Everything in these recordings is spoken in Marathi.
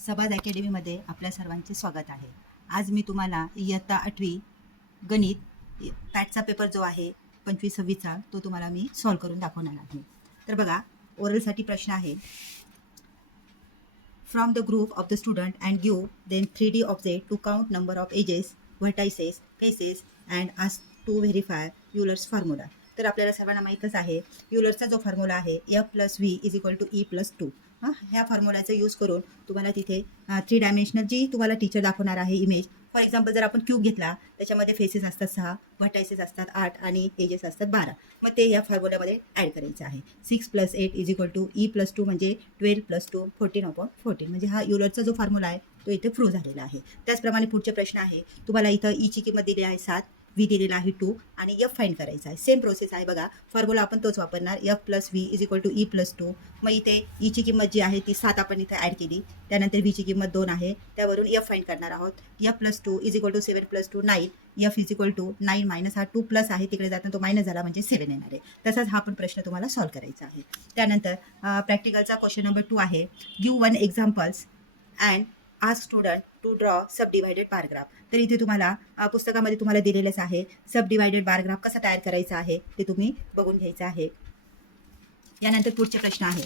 सबाज अकॅडमीमध्ये आपल्या सर्वांचे स्वागत आहे. आज मी तुम्हाला इयत्ता 8वी गणित पॅटचा पेपर जो आहे 25-26चा तो तुम्हाला मी सॉल्व्ह करून दाखवणार आहे. तर बघा, ओरलसाठी प्रश्न आहे. From the group of the student and give them 3D object to count number of edges, vertices, faces and ask to verify Euler's formula. तर आपल्याला सर्वांना माहीतच आहे युलरचा जो फॉर्म्युला आहे F+V=E+2. ह्या फॉर्म्युलाचा यूज करून तुम्हाला तिथे 3 डायमेन्शनल जी तुम्हाला टीचर दाखवणार आहे इमेज. फॉर एक्झाम्पल जर आपण क्यूब घेतला त्याच्यामध्ये फेसेस असतात 6, व्हर्टायसेस असतात 8 आणि एजेस असतात 12. मग ते या फॉर्म्युल्यामध्ये ॲड करायचं आहे. 6 + 8 = E+2 म्हणजे 12 + 2 14/14. म्हणजे हा युलरचा जो फॉर्म्युला आहे तो इथे प्रूव्ह झालेला आहे. त्याचप्रमाणे पुढचे प्रश्न आहे. तुम्हाला इथं ईची किंमत दिली आहे 7, व्ही दिलेला आहे 2 आणि एफ फाइंड करायचा आहे. सेम प्रोसेस आहे बघा. फॉर्म्युला आपण तोच वापरणार. F+V=E+2. मग इथे ईची किंमत जी आहे ती 7 आपण इथे ॲड केली. त्यानंतर व्हीची किंमत 2 आहे. त्यावरून एफ फाइंड करणार आहोत. F+2 = 7 + 2 9. F = 9 मायनस हा 2 प्लस आहे तिकडे जाताना तो मायनस झाला म्हणजे 7 येणार आहे. तसाच हा पण प्रश्न तुम्हाला सॉल्व्ह करायचा आहे. त्यानंतर प्रॅक्टिकलचा क्वेश्चन नंबर 2 आहे. Give 1 examples and ask student to draw subdivided bar graph. तर इथे तुम्हाला पुस्तकामध्ये तुम्हाला दिलेलेच आहे. सब डिवायडेड बार ग्राफ कसा तयार करायचा आहे ते तुम्ही बघून घ्यायचं आहे. यानंतर पुढचे प्रश्न आहे.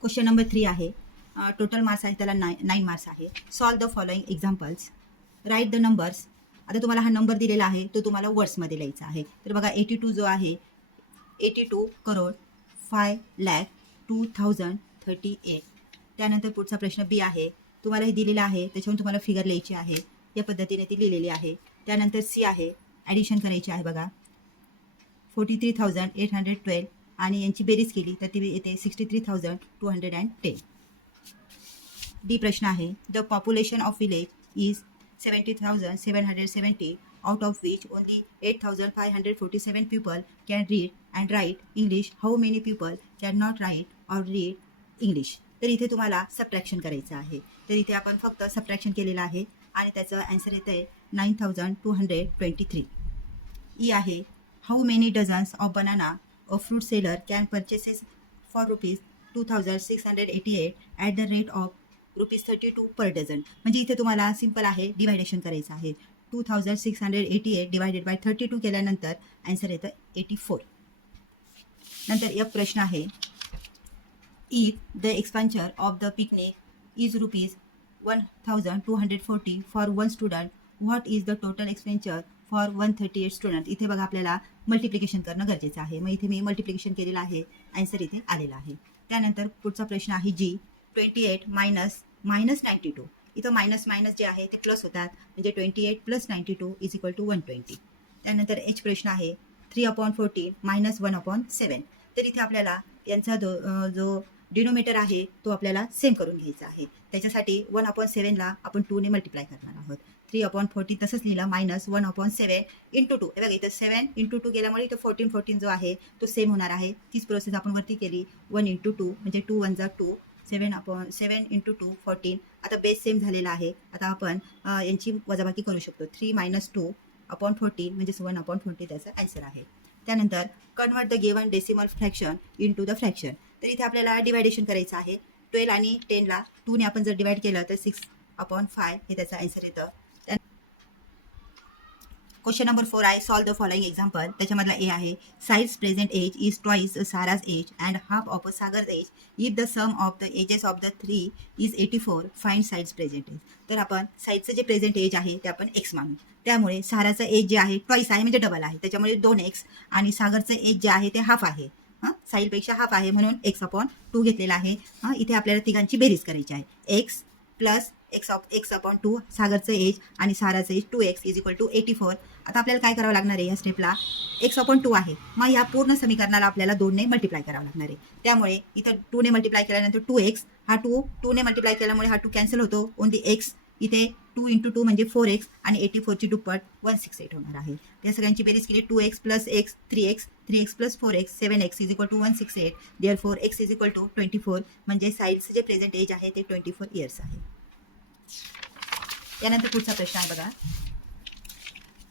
क्वेश्चन नंबर 3 आहे. टोटल मार्क्स आहे त्याला 9 मार्क्स आहे. Solve the following examples. Write the numbers. आता तुम्हाला हा नंबर दिलेला आहे तो तुम्हाला वर्ड्समध्ये लिहायचा आहे. तर बघा 82 जो आहे 82,05,02,038. त्यानंतर पुढचा प्रश्न बी आहे. तुम्हाला हे दिलेलं आहे त्याच्यावरून तुम्हाला फिगर लिहायची आहे. या पद्धतीने ती लिहिलेली आहे. त्यानंतर सी आहे. ॲडिशन करायची आहे बघा. 43,812 आणि यांची बेरीज केली तर ती येते 63,210. डी प्रश्न आहे. The population of village is 70,770 out of which only 8,547 people can read and write English. How many people cannot write or read English? तर इथे तुम्हाला सबट्रॅक्शन करायचं आहे. तर इथे आपण फक्त सबट्रॅक्शन केलेलं आहे आणि त्याचं आन्सर येतं आहे 9,223. ई आहे. How many dozens of banana a fruit seller can purchases for ₹2,688 at the rate of ₹32 per dozen. म्हणजे इथे तुम्हाला सिम्पल आहे डिवायडेशन करायचं आहे. 2,688 डिवायडेड बाय 32 केल्यानंतर आन्सर येतं 84. नंतर एक प्रश्न आहे. If the expenditure of the picnic is ₹1,240 for 1 student, what is the total expenditure for 138 student. इथे बघा आपल्याला मल्टिप्लिकेशन करणं गरजेचं आहे. मग इथे मी मल्टिप्लिकेशन केलेलं आहे. आन्सर इथे आलेला आहे. त्यानंतर पुढचा प्रश्न आहे जी 28 मायनस 92. इथं मायनस जे आहे ते प्लस होतात म्हणजे 28 + 92 = 120. त्यानंतर एच प्रश्न आहे. 3/14 - 1/7. तर इथे आपल्याला यांचा जो डिनोमिनेटर आहे तो आपल्याला सेम करून घ्यायचा आहे. त्याच्यासाठी 1/7ला आपण 2ने मल्टिप्लाय करणार आहोत. 3/14 तसंच लिहिलं -1/7 × 2. हे बघा इथं 7 × 2 गेल्यामुळे इथं 14 जो आहे तो सेम होणार आहे. तीच प्रोसेस आपण वरती केली. 1 × 2 म्हणजे 2 × 1 2. 7 × 2 14. आता बेस सेम झालेला आहे. आता आपण यांची वजाबाकी करू शकतो. 3 - 2/14 म्हणजे 1/40 त्याचा आन्सर आहे. त्यानंतर convert the given decimal fraction into the fraction. तर इथे आपल्याला डिवायडेशन करायचं आहे. 12 आणि 10ला 2ने आपण जर डिवाइड केलं तर 6/5 हे त्याचा आन्सर येतं. क्वेश्चन नंबर 4 आहे. Solve the following example. त्याच्यामधला ए आहे. Sayed's present age is twice Sara's age and half of Sagar age. If the sum of the ages of the 3 is 84, find Sayed's present age. तर आपण साईडचं जे प्रेझेंट एज आहे ते आपण एक्स मानू. त्यामुळे साराचं एज जे आहे ट्वाइस आहे म्हणजे डबल आहे त्याच्यामुळे 2x आणि सागरचं एज जे आहे ते हाफ आहे. साईडपेक्षा हाफ आहे म्हणून x/2 घेतलेला आहे. इथे आपल्याला तिघांची बेरीज करायची आहे. x + x/2 सागरचं एज आणि साराचं एज 2x = 84. आता आपल्याला काय करावं लागणार आहे या स्टेपला. x/2 आहे. मग या पूर्ण समीकरणाला आपल्याला 2ने मल्टिप्लाय करावं लागणार आहे. त्यामुळे इथं 2ने मल्टिप्लाय केल्यानंतर 2x हा 2ने मल्टिप्लाय केल्यामुळे हा 2 कॅन्सल होतो. ओन्ली x इथे 2 × 2 म्हणजे 4x आणि 84ची दुप्पट 168 होणार आहे. या सगळ्यांची बेरीज केली. 2x + x 3x 3x + 4x 7x = 168. Therefore x = 24 म्हणजे साईडचं जे प्रेझेंट एज आहे ते 24 इयर्स आहे. यानंतर पुढचा प्रश्न आहे बघा.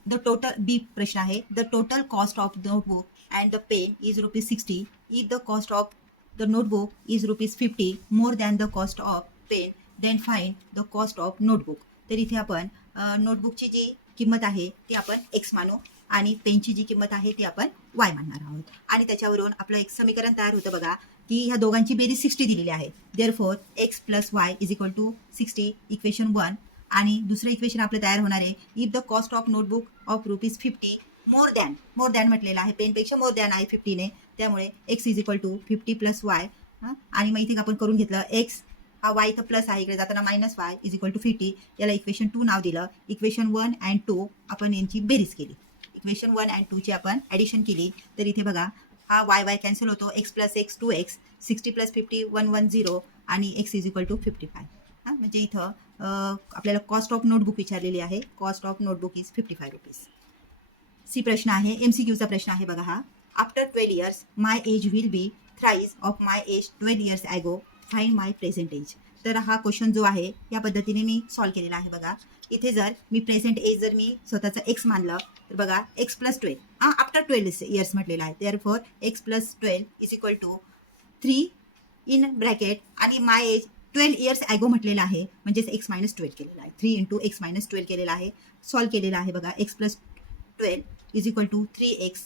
द टोटल बी प्रश्न आहे. The total cost of notebook and the pen is ₹60. If the cost of the notebook is ₹50 more than the cost of pen, then find the cost of notebook. तर इथे आपण नोटबुकची जी किंमत आहे ती आपण एक्स मानू आणि पेनची जी किंमत आहे ती आपण वाय मानणार आहोत. आणि त्याच्यावरून आपलं एक समीकरण तयार होतं बघा, की ह्या दोघांची बेरीज 60 दिलेली आहे. Therefore X plus Y is equal to 60, equation 1. आणि दुसरं इक्वेशन आपलं तयार होणार आहे, if the cost of notebook of ₹50 more than म्हटलेलं आहे, पेनपेक्षा मोर दॅन आहे 50ने, त्यामुळे X is equal to 50 plus Y. आणि मग इथे आपण करून घेतलं एक्स हा वाय तर प्लस आहे, इकडे जाताना minus Y is equal to 50. याला इक्वेशन 2 नाव दिलं. इक्वेशन 1 अँड 2 आपण यांची बेरीज केली. इक्वेशन 1 अँड 2 ची आपण ॲडिशन केली तर इथे बघा हा वाय कॅन्सल होतो. X plus x 2x, 60 plus 50 110 आणि एक्स इज इक्वल टू 55. म्हणजे इथं आपल्याला कॉस्ट ऑफ नोटबुक विचारलेली आहे. Cost of notebook is ₹55. C प्रश्न आहे, MCQचा प्रश्न आहे बघा हा. After 12 years my age will be thrice of my age 12 years ago, find my present age. तर हा क्वेश्चन जो आहे या पद्धतीने मी सॉल्व केलेला आहे बघा. इथे जर मी प्रेझेंट एज जर मी स्वतःचं एक्स मानलं तर बघा एक्स प्लस 12 आफ्टर 12 years म्हटलेलं आहे. Therefore X plus 12 is equal to 3 in bracket आणि माय एज 12 years ॲगो म्हटलेलं आहे, म्हणजेच एक्स मायनस 12 केलेला आहे. 3 इंटू एक्स मायनस 12 केलेला आहे. सॉल्व केलेला आहे बघा. X plus 12 is equal to 3x,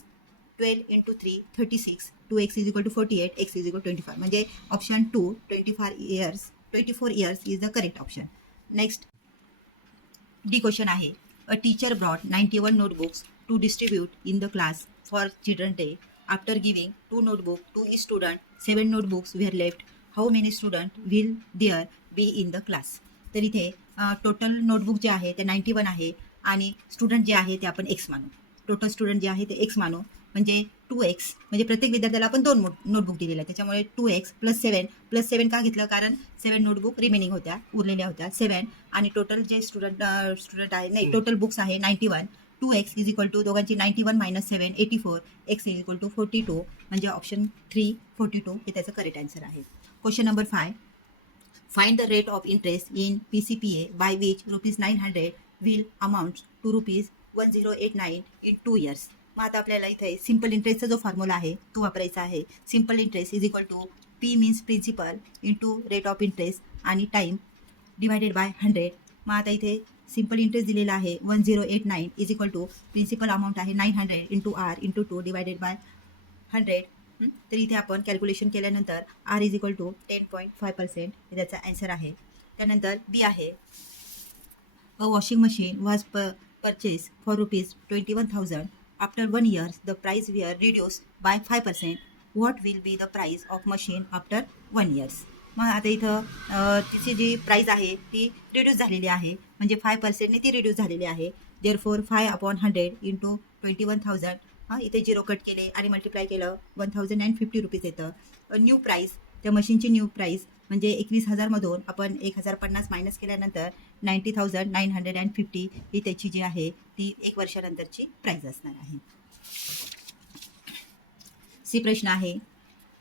12 into 3 36, 2x is equal to 48, x is equal 25. म्हणजे option 2 24 years is the correct option. Next D question आहे, a teacher brought 91 notebooks to distribute in the class for children day. After giving 2 notebooks to each student, 7 notebooks were left. How many student will there be in the class. तर इथे टोटल नोटबुक जे आहे ते 91 आहे आणि स्टुडंट जे आहे ते आपण एक्स मानू. टोटल स्टुडंट जे आहे ते एक्स मानू, म्हणजे 2x, म्हणजे प्रत्येक विद्यार्थ्याला आपण 2 नोटबुक दिलेले आहे, त्याच्यामुळे 2x प्लस 7 का घेतलं, कारण 7 नोटबुक रिमेनिंग होत्या, उरलेल्या होत्या 7. आणि टोटल जे स्टुडंट आहे नाही, टोटल बुक्स आहे 91. 2x इज इक्वल टू दोघांची 91 minus 7 84, X is equal to 42. म्हणजे ऑप्शन 3 42 हे त्याचं करेक्ट आन्सर आहे. Question number 5, find the rate of interest in PCPA by which ₹900 will amount to ₹1089 in 2 years. मग आता आपल्याला इथे सिम्पल इंटरेस्टचा जो फॉर्म्युला आहे तो वापरायचा आहे. Simple interest is equal to P means principal into rate of interest आणि टाईम डिवायडेड बाय 100. मग आता इथे सिम्पल इंटरेस्ट दिलेला आहे 1089 is equal to principal amount आहे 900 into R into 2 divided by 100. तर इथे आपण कॅल्क्युलेशन केल्यानंतर R इज इक्वल टू 10.5% हे त्याचा आन्सर आहे. त्यानंतर बी आहे, a washing machine was purchased for ₹21,000. After 1 year, the price were reduced by 5%. What will be the price of machine after 1 year? मग आता इथं तिची जी प्राईस आहे ती रिड्यूस झालेली आहे, म्हणजे 5%ने ती रिड्यूस झालेली आहे. Therefore 5/100 into 21,000. इथे 0 कट केले आणि मल्टिप्लाय केलं 1050 रुपीज येतं. न्यू प्राईस, त्या मशीनची न्यू प्राईस म्हणजे 21,000मधून आपण 1,050 मायनस केल्यानंतर 90,950 ही त्याची जी आहे ती 1 वर्षानंतरची प्राईस असणार आहे. सी प्रश्न आहे,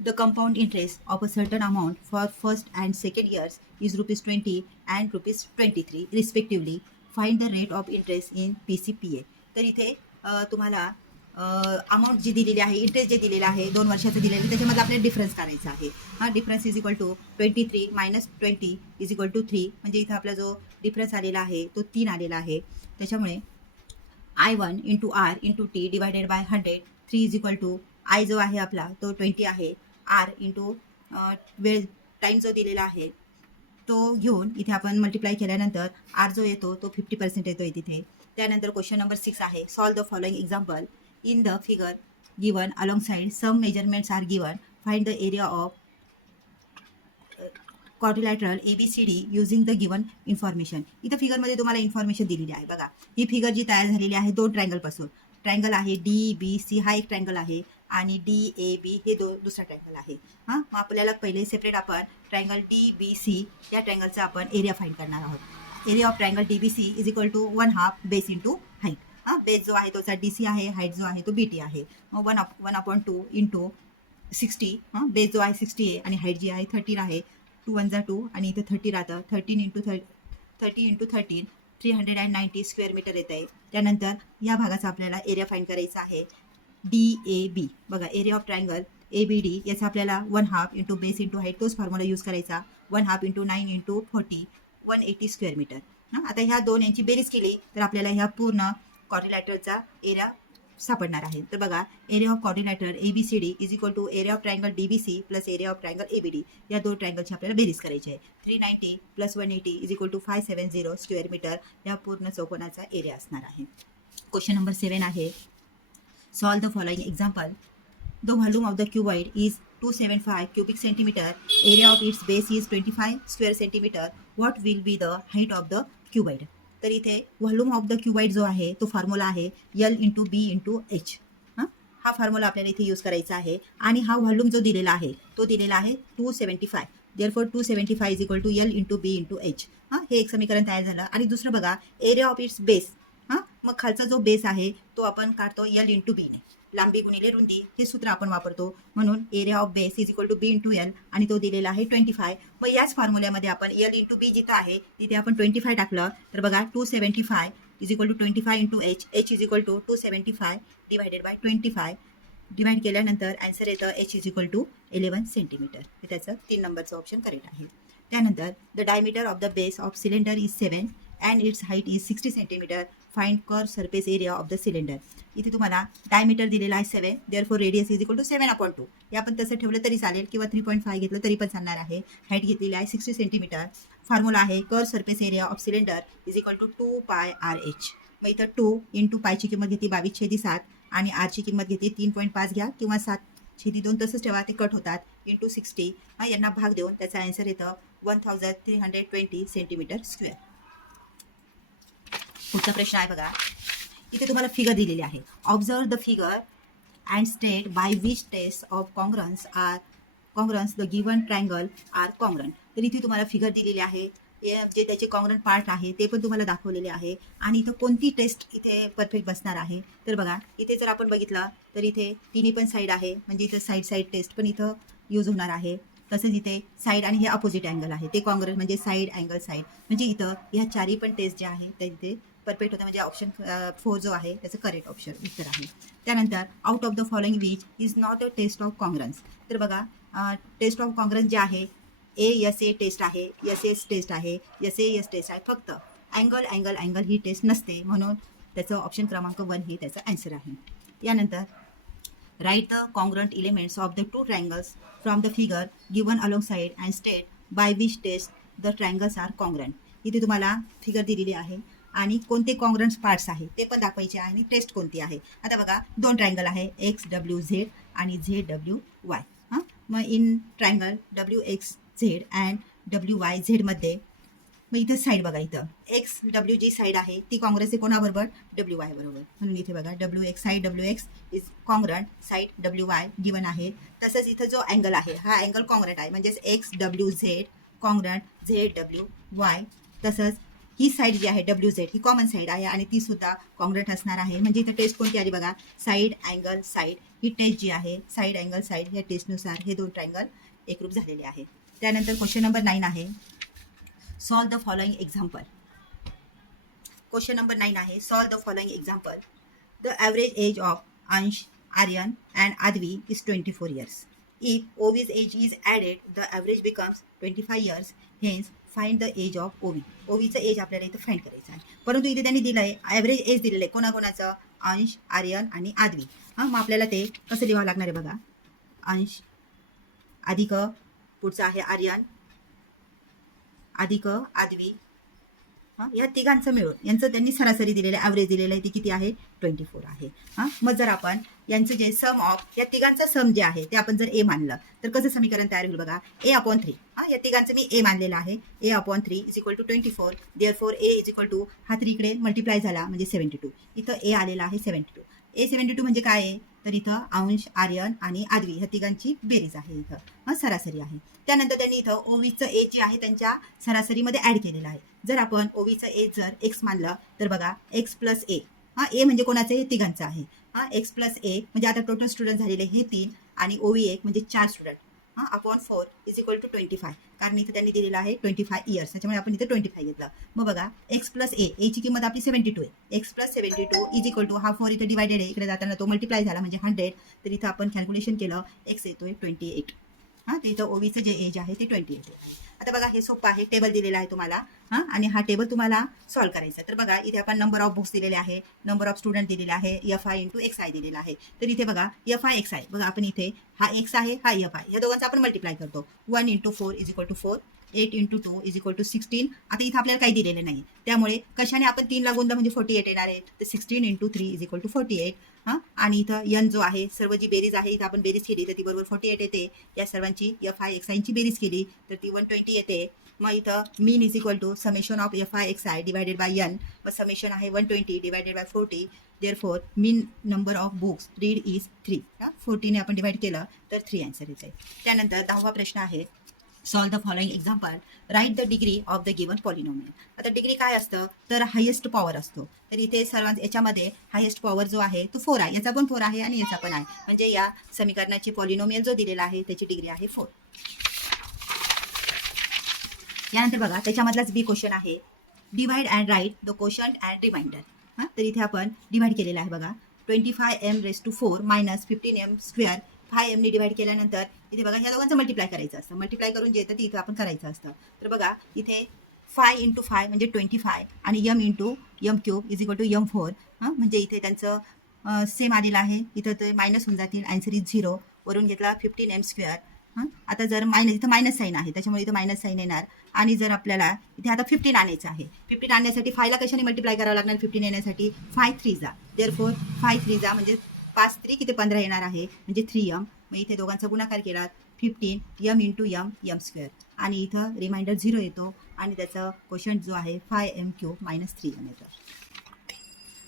the compound interest of a certain amount for first and second years is ₹20 and ₹23 respectively. Find the rate of interest in PCPA. तर इथे तुम्हाला अमाऊंट जी दिलेली आहे, इंटरेस्ट जे दिलेलं आहे 2 वर्षाचं दिलेलं आहे, त्याच्यामध्ये आपल्याला डिफरन्स काढायचा आहे. Difference is equal to 23 minus 20 is equal to 3. म्हणजे इथं आपला जो डिफरन्स आलेला आहे तो 3 आलेला आहे. त्याच्यामुळे I1 into R into T divided by 100. 3 is equal to I जो आहे आपला तो 20 आहे, R इंटू वेळ टाईम जो दिलेला आहे तो घेऊन इथे आपण मल्टिप्लाय केल्यानंतर R जो येतो तो 50% येतो आहे तिथे. त्यानंतर क्वेश्चन नंबर 6 आहे, solve the following example. In the figure given alongside some measurements are given. Find the area of quadrilateral ABCD using the given information. इथं फिगरमध्ये तुम्हाला इन्फॉर्मेशन दिलेली आहे बघा. ही फिगर जी तयार झालेली आहे 2 ट्रायंगलपासून. ट्रायंगल आहे DBC, हा एक ट्रायंगल आहे आणि DAB हे दुसरा ट्रायंगल आहे. मग आपल्याला पहिले सेपरेट आपण ट्रायंगल DBC या ट्रायंगलचा आपण एरिया फाइंड करणार आहोत. Area of triangle DBC is equal to 1/2 base into height. Base जो आहे तोचा DC आहे, हाईट जो आहे तो BT आहे. मग 1/2 इंटू 60. बेस जो आहे 60 आहे आणि हाईट जी आहे 13 आहे. 2 1 2 आणि इथे 30 राहतं. 13 इंटू 13 390 स्क्वेअर मीटर येत आहे. त्यानंतर या भागाचा आपल्याला एरिया फाइंड करायचा आहे DAB. बघा एरिया ऑफ ट्रायंगल ABD याचा आपल्याला 1/2 इंटू बेस इंटू हाईट तोच फॉर्म्युला यूज करायचा. 1/2 इंटू 9 इंटू 40 180 स्क्वेअर मीटर. आता ह्या दोन यांची बेरीज केली तर आपल्याला ह्या पूर्ण क्वाड्रिलॅटरलचा एरिया सापडणार आहे. तर बघा, area of quadrilateral ABCD is equal to area of triangle DBC plus area of triangle ABD. या दोन ट्रायंगलची आपल्याला बेरीज करायची आहे. 390 plus 180 is equal to 570 square metre या पूर्ण चौकोनाचा एरिया असणार आहे. क्वेश्चन नंबर 7 आहे. Solve the following example. The volume of the cuboid is 275 cubic centimeter. Area of its base is 25 square centimeter. What will be the height of the cuboid? तर इथे व्हॉल्यूम ऑफ द क्युबाइड जो आहे तो फॉर्म्युला आहे L into B into H. हा फॉर्म्युला आपल्याला इथे यूज करायचा आहे. आणि हा व्हॉल्यूम जो दिलेला आहे तो दिलेला आहे 275. Therefore 275 is equal to L into B into H. हे एक समीकरण तयार झालं. आणि दुसरं बघा, एरिया ऑफ इट्स बेस. मग खालचा जो बेस आहे तो आपण काढतो L इंटू बीने. लांबी गुणिले रुंदी हे सूत्र आपण वापरतो. म्हणून area of base is equal to B into L आणि तो दिलेला आहे 25. मग याच फॉर्म्युल्यामध्ये आपण एल इंटू बी जिथं आहे तिथे आपण 25 टाकलं तर बघा 275 is equal to 25 into H. H is equal to 275 divided by 25. Divide केल्यानंतर आन्सर येतं H is equal to 11 centimetre. हे त्याचं 3 नंबरचं ऑप्शन करेक्ट आहे. त्यानंतर the diameter of the base of cylinder is 7 and its height is 60 centimetre. Find curve surface area of the cylinder. इथे तुम्हाला डायमीटर दिलेला आहे 7. Therefore radius is equal to 7/2. हे आपण तसं ठेवलं तरी चालेल किंवा 3.5 घेतलं तरी पण चालणार आहे. हाईट घेतलेली आहे 60 सेंटीमीटर. फॉर्म्युला आहे curve surface area of cylinder is equal to 2πRh. मग इथं 2 इंटू पायची किंमत घेतली 22/7 आणि आरची किंमत घेतली 3.5 घ्या किंवा 7/2 तसंच ठेवा, ते कट होतात. इंटू 60 यांना भाग देऊन त्याचा आन्सर येतं 1320 सेंटीमीटर स्क्वेअर. पुढचा प्रश्न आहे बघा. इथे तुम्हाला फिगर दिलेली आहे. Observe the figure and state by which test of congruence the given triangle are congruent. तर इथे तुम्हाला फिगर दिलेली आहे. जे त्याचे कॉंग्रंट पार्ट आहे ते पण तुम्हाला दाखवलेले आहे. आणि इथं कोणती टेस्ट इथे परफेक्ट बसणार आहे. तर बघा, इथे जर आपण बघितलं तर इथे तिन्ही पण साईड आहे. म्हणजे इथं साईड टेस्ट पण इथं यूज होणार आहे. तसंच इथे साईड आणि हे अपोजिट अँगल आहे ते कॉंग्रंट म्हणजे साईड अँगल साईड. म्हणजे इथं ह्या चारही पण टेस्ट जे आहे ते इथे परफेक्ट होतं. म्हणजे ऑप्शन 4 जो आहे त्याचं करेक्ट ऑप्शन उत्तर आहे. त्यानंतर out of the following which is not a test of congruence. तर बघा, टेस्ट ऑफ कॉंग्रन्स जे आहे ASA टेस्ट आहे, SS टेस्ट आहे, SAS टेस्ट आहे. फक्त अँगल ही टेस्ट नसते. म्हणून त्याचं ऑप्शन क्रमांक 1 हे त्याचं आन्सर आहे. यानंतर write the congruent elements of the 2 triangles from the figure given alongside and state by which test the triangles are congruent. इथे तुम्हाला फिगर दिलेली आहे आणि कोणते कॉंग्रंट पार्ट्स आहे ते पण दाखवायचे आहे आणि टेस्ट कोणती आहे. आता बघा, 2 ट्रायंगल आहे XWZ आणि ZWY. मग in triangle WXZ and WYZ मध्ये मग इथं साईड बघा, इथं XW जी साईड आहे ती काँग्रेस आहे कोणाबरोबर WY बरोबर. म्हणून इथे बघा WX side WX is congruent side WY given आहे. तसंच इथं जो अँगल आहे हा अँगल कॉंग्रंट आहे. म्हणजेच XWZ कॉंग्रंट ZWY. तसंच ही साईड जी आहे WZ ही कॉमन साईड आहे आणि ती सुद्धा कॉंग्रंट असणार आहे. म्हणजे इथं टेस्ट कोणती आली बघा, साईड अँगल साईड. ही टेस्ट जी आहे साईड अँगल साईड या टेस्टनुसार हे 2 ट्रायंगल एकरूप झालेले आहे. त्यानंतर क्वेश्चन नंबर 9 आहे. Solve the following example. Question number 9 आहे. Solve the following example. The average age of Ansh, Aryan and Aadvi is 24 years. If OV's age is added, the average becomes 25 years. Hence, find the age of ओवी. ओवीचं एज आपल्याला इथं फाइंड करायचं आहे. परंतु इथे त्यांनी दिलं आहे ॲव्हरेज एज दिलेलं आहे कोणाकोणाचं, अंश, आर्यन आणि आदवी. मग आपल्याला ते कसं लिहावं लागणार आहे बघा. अंश अधिक पुढचं आहे आर्यन अधिक आदवी. या तिघांचं मिळून यांचं त्यांनी सरासरी दिलेलं आहे, ॲव्हरेज दिलेलं आहे, ती किती आहे 24 आहे. मग जर आपण यांचं जे सम ऑफ या तिघांचं सम जे आहे ते आपण जर ए मानलं तर कसं समीकरण तयार होईल बघा. A/3. या तिघांचं मी ए मानलेलं आहे. A/3 is equal to 24. Therefore a is equal to हा 3 इकडे मल्टिप्लाय झाला म्हणजे 72. इथं ए आलेला आहे 72. A72 म्हणजे काय आहे तर इथं अंश, आर्यन आणि आदवी ह्या तिघांची बेरीज आहे. इथं सरासरी आहे. त्यानंतर त्यांनी इथं ओवीचं ए जे आहे त्यांच्या सरासरीमध्ये ॲड केलेलं आहे. जर आपण ओवीचं ए जर एक्स मानलं तर बघा एक्स प्लस ए. ए म्हणजे कोणाचं हे तिघांचं आहे. एक्स प्लस ए म्हणजे आता टोटल स्टुडंट झालेले हे 3 आणि ओवी 1 म्हणजे 4 student. Upon 4 is equal to 25, कारण इथे त्यांनी दिलेलं आहे 25 इयर्स, त्याच्यामुळे आपण इथे 25 घेतलं. मग बघा एक्स प्लस एची किंमत आपली 72 आहे. X plus 72 is equal to हा 4 इथे डिवायडेड आहे, इकडे जाताना तो मल्टिप्लाय झाला म्हणजे 100, तर इथं आपण कॅल्क्युलेशन केलं एक्स येतोय 28. तर इथं ओवीचं जे एज आहे ते 28 आहे. आता बघा हे सोपं आहे, टेबल दिलेला आहे तुम्हाला आणि हा टेबल तुम्हाला सॉल्व्ह करायचा. तर बघा इथे आपण नंबर ऑफ बुक्स दिलेले आहे, नंबर ऑफ स्टुडंट दिलेला आहे, FI इंटू XI दिलेला आहे. तर इथे बघा FI XI बघा, आपण इथे हा एक्स आहे हा FI, या दोघांचा आपण मल्टिप्लाय करतो. 1 into 4 is equal to 4, 8 into 2 is equal to 16. आता इथं आपल्याला काही दिलेलं नाही, त्यामुळे कशाने आपण 3 ला गुणलं म्हणजे 48 येणार आहे. तर 16 इंटू 3 इज इक्वल टू 48. आणि इथं एन जो आहे, सर्व जी बेरीज आहे इथं आपण बेरीज केली तर ती बरोबर 48 येते. या सर्वांची FI XI ची बेरीज केली तर ती 120 येते. मग इथं mean is equal to summation of FI XI divided by N, व समेशन आहे 120 divided by 40. Therefore mean number of books read is 3. 40 ने आपण डिवाइड केलं तर 3 आन्सर येते. त्यानंतर 10वा प्रश्न आहे, solve the following example, write the degree of the given polynomial. आता डिग्री काय असतं तर हायेस्ट पॉवर असतो. तर इथे सर्वांत याच्यामध्ये हायेस्ट पॉवर जो आहे तो 4 आहे, याचा पण 4 आहे आणि याचा पण आहे, म्हणजे या समीकरणाची पॉलिनोमियल जो दिलेला आहे त्याची डिग्री आहे 4. यानंतर बघा त्याच्यामधलाच बी क्वेश्चन आहे, divide and write the quotient and remainder. तर इथे आपण डिवाइड केलेला आहे बघा, 25m⁴ मायनस 15m². 5m ने डिवाइड केल्यानंतर इथे बघा ह्या दोघांचं मल्टिप्लाय करायचं असतं, मल्टिप्लाय करून जे येतं ते इथं आपण करायचं असतं. तर बघा इथे 5 इंटू 5 म्हणजे 25 आणि m into m³ is equal to m4. म्हणजे इथे त्यांचं सेम आलेलं आहे, इथं ते मायनस होऊन जातील, आन्सर इज 0. वरून घेतला 15m². आता जर मायनस, इथं मायनस साईन आहे त्याच्यामुळे इथं मायनस साईन येणार. आणि जर आपल्याला इथे आता 15 आणायचं आहे, 15 आणण्यासाठी 5 ला कशाने मल्टिप्लाय करावं लागणार, 15 येण्यासाठी 5 3 जा, देअरफॉर 5 3 जा म्हणजे 5 3 किती 15 येणार आहे, म्हणजे 3m. मग इथे दोघांचा गुणाकार केला 15 m इंटू m² आणि इथं रिमाइंडर 0 येतो आणि त्याचा क्वोशंट जो आहे 5m³ मायनस 3m येतो.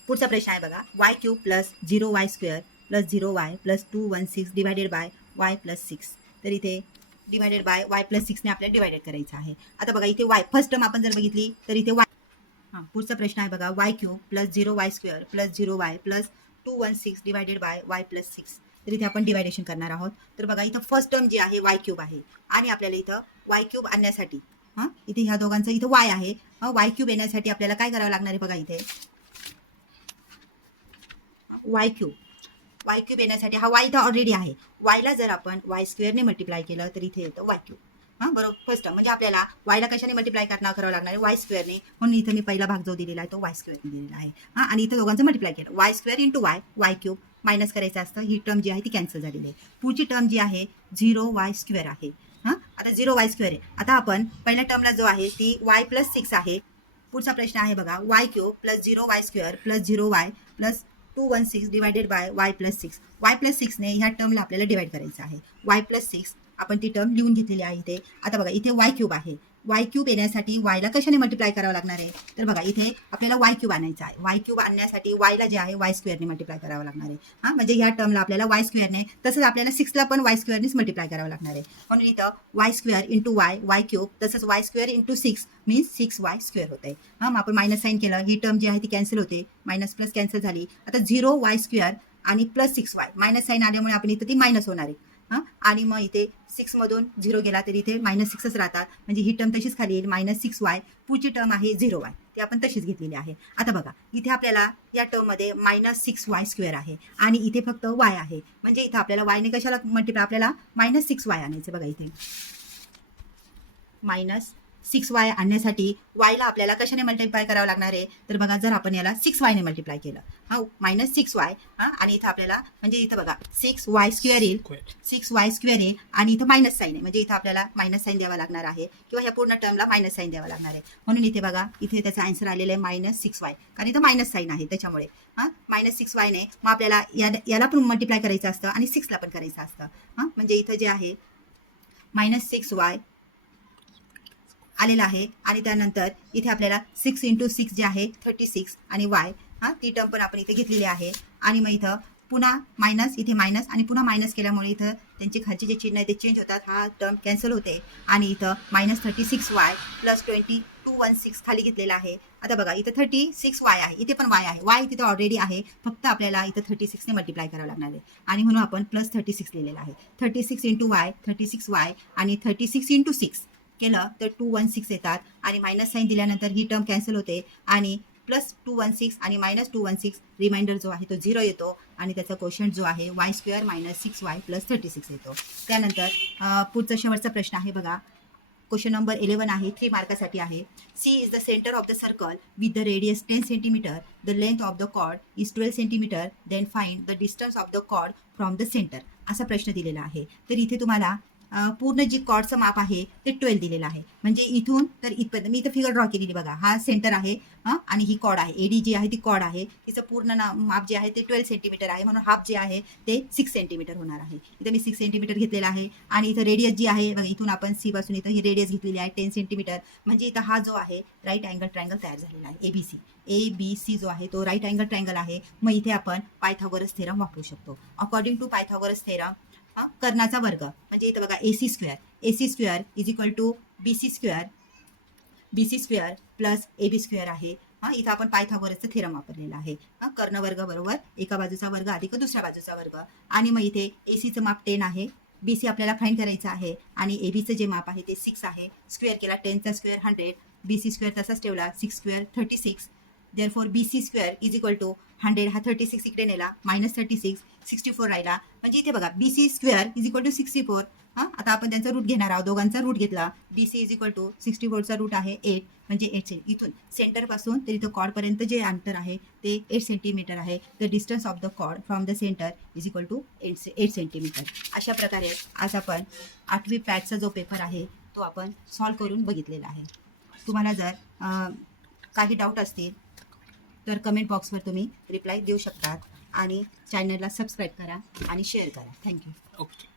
पुढचा प्रश्न आहे बघा, y³ plus 0y² plus 0y plus 216 divided by y plus 6. तर इथे डिवायडेड बाय y प्लस 6 ने आपल्याला डिवायडेड करायचं आहे. आता बघा इथे y फर्स्ट टर्म आपण जर बघितली तर इथे y. पुढचा प्रश्न आहे बघा, y³ plus 0y² plus 0y plus 216 divided by y plus 6. तर इथे आपण डिवायडेशन करणार आहोत. तर बघा इथं फर्स्ट टर्म जी आहे y³ आहे आणि आपल्याला इथं y³ आणण्यासाठी इथे ह्या दोघांचं इथं y आहे, y³ येण्यासाठी आपल्याला काय करावं लागणार आहे बघा, इथे y³ येण्यासाठी हा y इथं ऑलरेडी आहे, yला जर आपण y² ने मल्टिप्लाय केलं तर इथे येतं y³. बरोबर, फर्स्ट टर्म म्हणजे आपल्याला yला कशाने मल्टिप्लाय करावं लागणार आहे, y² ने. म्हणून इथं मी पहिला भाग जो दिलेला आहे तो y² ने दिलेला आहे. आणि इथं दोघांचं मल्टिप्लाय केलं, y² इंटू y³ मायनस करायचं असतं. ही टर्म जी आहे ती कॅन्सल झालेली आहे. पुढची टर्म जी आहे 0y² आहे. आता 0y² आहे. आता आपण पहिल्या टर्मला जो आहे ती y प्लस 6 आहे. पुढचा प्रश्न आहे बघा, y³ plus 0y² plus 0y plus 216 divided by y plus 6. y plus 6 ने ह्या टर्मला आपल्याला डिवाइड करायचं आहे. y प्लस 6 आपण ती टर्म लिहून घेतलेली आहे इथे. आता बघा इथे y³ आहे, y³ येण्यासाठी yला कशाने मल्टिप्लाय करावं लागणार आहे, तर बघा इथे आपल्याला y³ आणायचं आहे. y³ आणण्यासाठी yला जे आहे y² ने मल्टिप्लाय करावं लागणार आहे. म्हणजे ह्या टर्मला आपल्याला y² ने, तसंच आपल्याला 6ला पण y² नेच मल्टिप्लाय करावं लागणार आहे. म्हणून इथं y² इंटू y³ तसंच y² इंटू 6 मीन्स 6y² होत आहे. मग आपण मायनस साईन केलं, ही टर्म जी आहे ती कॅन्सल होते, मायनस प्लस कॅन्सल झाली. आता 0y² आणि प्लस 6y, मायनस साईन आल्यामुळे आपण इथं ती मायनस होणार आहे. आणि मग इथे 6 मधून 0 गेला तर इथे मायनस 6च राहतात, म्हणजे ही टर्म तशीच खाली येईल, मायनस 6y. पुढची टर्म आहे 0y, ती आपण तशीच घेतलेली आहे. आता बघा इथे आपल्याला या टर्ममध्ये मायनस 6y² आहे आणि इथे फक्त y आहे, म्हणजे इथं आपल्याला y ने कशाला मल्टिप्लाय, आपल्याला मायनस 6y आणायचं. बघा इथे मायनस 6y आणण्यासाठी yला आपल्याला कशाने मल्टिप्लाय करावं लागणार आहे, तर बघा जर आपण याला 6y ने मल्टिप्लाय केलं, मायनस 6y, आणि इथं आपल्याला म्हणजे इथं बघा 6y² येईल, 6y² येईल आणि इथं मायनस साईन आहे, म्हणजे इथं आपल्याला मायनस साईन द्यावा लागणार आहे किंवा ह्या पूर्ण टर्मला मायनस साईन द्यावा लागणार आहे. म्हणून इथे बघा इथे त्याचा आन्सर आलेला आहे मायनस 6y, कारण इथं मायनस साईन आहे त्याच्यामुळे. मायनस 6y ने मग आपल्याला याला पण मल्टिप्लाय करायचं असतं आणि 6ला पण करायचं असतं. म्हणजे इथं जे आहे मायनस 6y आलेला आहे आणि त्यानंतर इथे आपल्याला 6 इंटू 6 जे आहे 36 आणि y, ती टर्म पण आपण इथे घेतलेली आहे. आणि मग इथं पुन्हा मायनस, इथे मायनस आणि पुन्हा मायनस केल्यामुळे इथं त्यांचे खालचे जे चिन्ह आहे ते चेंज होतात, हा टर्म कॅन्सल होते आणि इथं मायनस 36y प्लस 22 216 खाली घेतलेला आहे. आता बघा इथं 36y आहे, इथे पण y आहे, y तिथे ऑलरेडी आहे, फक्त आपल्याला इथं 36 ने मल्टिप्लाय करावं लागणार आहे आणि म्हणून आपण प्लस 36 लिहिलेलं आहे. 36 इंटू y 36y आणि 36 इंटू 6 केलं तर 216 येतात आणि मायनस साईन दिल्यानंतर ही टर्म कॅन्सल होते आणि प्लस 216 आणि मायनस 216 रिमाइंडर जो आहे तो 0 येतो आणि त्याचा क्वोशंट जो आहे y² मायनस 6y प्लस 36 येतो. त्यानंतर पुढचा शेवटचा प्रश्न आहे बघा. क्वेश्चन नंबर 11 आहे, 3 मार्कासाठी आहे. C is the centre of the circle with the radius 10 centimetre. The length of the chord is 12 centimetre. Then find the distance of the chord from the centre. असा प्रश्न दिलेला आहे. तर इथे तुम्हाला पूर्ण जी कॉर्डचं माप आहे ते 12 दिलेलं आहे. म्हणजे इथून तर इथपर्यंत मी इथं फिगर ड्रॉ केलेली बघा. हा सेंटर आहे आणि ही कॉर्ड आहे, एडी जी आहे ती कॉर्ड आहे. तिचं पूर्ण माप जे आहे ते 12 सेंटीमीटर आहे, म्हणून हाफ जे आहे ते 6 सेंटीमीटर होणार आहे. इथं मी 6 सेंटीमीटर घेतलेला आहे आणि इथं रेडियस जी आहे बघा, इथून आपण सी पासून इथं ही रेडियस घेतलेली आहे 10 सेंटीमीटर. म्हणजे इथं हा जो आहे राईट अँगल ट्रायंगल तयार झालेला आहे. ABC जो आहे तो राईट अँगल ट्रायंगल आहे. मग इथे आपण पायथागोरस थेरम वापरू शकतो. अकॉर्डिंग टू पायथागोरस थेरम कर्णाचा वर्ग म्हणजे इथं बघा AC square is equal to BC square plus AB square आहे. इथं आपण पायथागोरसचं थेरम वापरलेला आहे. कर्ण वर्ग बरोबर एका बाजूचा वर्ग अधिक दुसऱ्या बाजूचा वर्ग. आणि मग इथे ACचं माप 10 आहे, BC आपल्याला फाईंड करायचं आहे आणि ABचं जे माप आहे ते 6 आहे. स्क्वेअर केला 10चा स्क्वेअर 100, BC स्क्वेअर तसाच ठेवला 6 square 36. Therefore BC square is equal to 100 हा 36 इकडे नेला मायनस 36 64 राहिला. म्हणजे इथे बघा BC square is equal to 64. आता आपण त्यांचा रूट घेणार आहोत, दोघांचा रूट घेतला. BC इज इक्वल टू 64चा रूट आहे 8 म्हणजे 8 इथून सेंटरपासून तर इथं कॉर्डपर्यंत जे अंतर आहे ते 8 सेंटीमीटर आहे. The distance of the chord from the centre is equal to 8 centimetre. अशा प्रकारे आज आपण 8वी पॅटचा जो पेपर आहे तो आपण सॉल्व करून बघितलेला आहे. तुम्हाला जर काही डाऊट असतील तर कमेंट बॉक्सवर तुम्ही रिप्लाय देऊ शकतात आणि चॅनलला सबस्क्राईब करा आणि शेअर करा. थँक्यू. ओके.